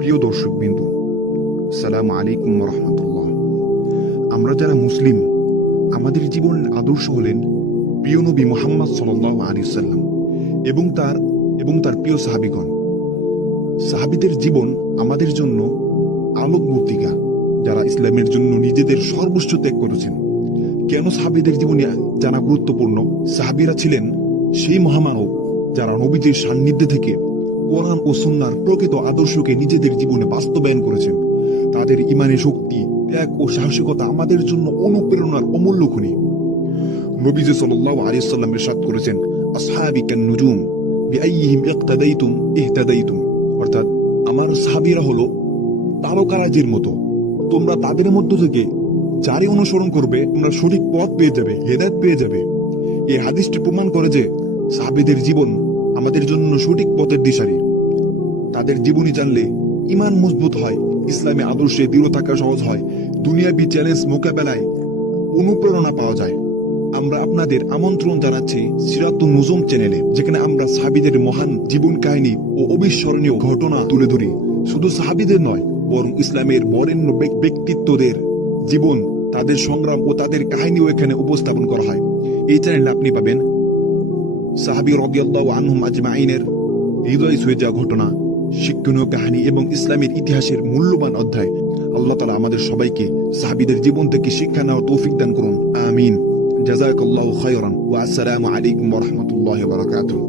প্রিয় দর্শকবৃন্দ, আসসালামু আলাইকুম ওয়া রাহমাতুল্লাহ। আমরা যারা মুসলিম, আমাদের জীবনের আদর্শ হলেন প্রিয় নবী মুহাম্মদ সাল্লাল্লাহু আলাইহি ওয়াসাল্লাম এবং তার প্রিয় সাহাবীগণ। সাহাবীদের জীবন আমাদের জন্য আলোক মূর্তিকা, যারা ইসলামের জন্য নিজেদের সর্বোচ্চ ত্যাগ করেছেন। কেন সাহাবীদের জীবনে জানা গুরুত্বপূর্ণ? সাহাবীরা ছিলেন সেই মহামানব যারা নবীজির সান্নিধ্যে থেকে কোরআন ও সুন্নাহর প্রকৃত আদর্শকে নিজেদের জীবনে বাস্তবায়ন করেছেন। তাদের ইমানের শক্তি, ত্যাগ ও সাহসিকতা আমাদের জন্য অনুপ্রেরণার অমূল্য খনি। নবীজি সাল্লাল্লাহু আলাইহি ওয়াসাল্লাম ইরশাদ করেছেন, আসহাবি কান নুজুম বিআইয়িহিম ইক্তাদাইতুম ইহতাদাইতুম। অর্থাৎ আমার সাহাবীরা হলো তারকারাজির মতো, তোমরা তাদের মধ্য থেকে যারে অনুসরণ করবে তোমরা সঠিক পথ পেয়ে যাবে, হেদায়েত পেয়ে যাবে। এই হাদিসটি প্রমাণ করে যে সাহাবীদের জীবন আমাদের জন্য সঠিক পথের দিশারি। তাদের জীবনী জানলে ঈমান মজবুত হয়, ইসলামী আদর্শে দৃঢ় থাকা সহজ হয়, দুনিয়াবী চ্যালেঞ্জ মোকাবেলায় অনুপ্রেরণা পাওয়া যায়। আমরা আপনাদের আমন্ত্রণ জানাচ্ছি সিরাতুন নুজুম চ্যানেলে, যেখানে আমরা সাহাবীদের মহান জীবন কাহিনী ও অবিস্মরণীয় ঘটনা তুলে ধরি। শুধু সাহাবীদের নয়, বরং ইসলামের বরেণ্য ব্যক্তিত্বদের জীবন, তাদের সংগ্রাম ও তাদের কাহিনীও এখানে উপস্থাপন করা হয়। এই চ্যানেলে আপনি পাবেন সাহাবী রাদিয়াল্লাহু আনহুম আজমাইনের হৃদয় ছুঁয়ে যাওয়া ঘটনা, শিক্ষণীয় কাহিনী এবং ইসলামের ইতিহাসের মূল্যবান অধ্যায়। আল্লাহ তাআলা আমাদের সবাইকে সাহাবীদের জীবন থেকে শিক্ষা নেওয়ার তৌফিক দান করুন। আমিন। জাযাকাল্লাহু খায়রান ওয়া আসসালামু আলাইকুম ওয়া রাহমাতুল্লাহি ওয়া বারাকাতুহু।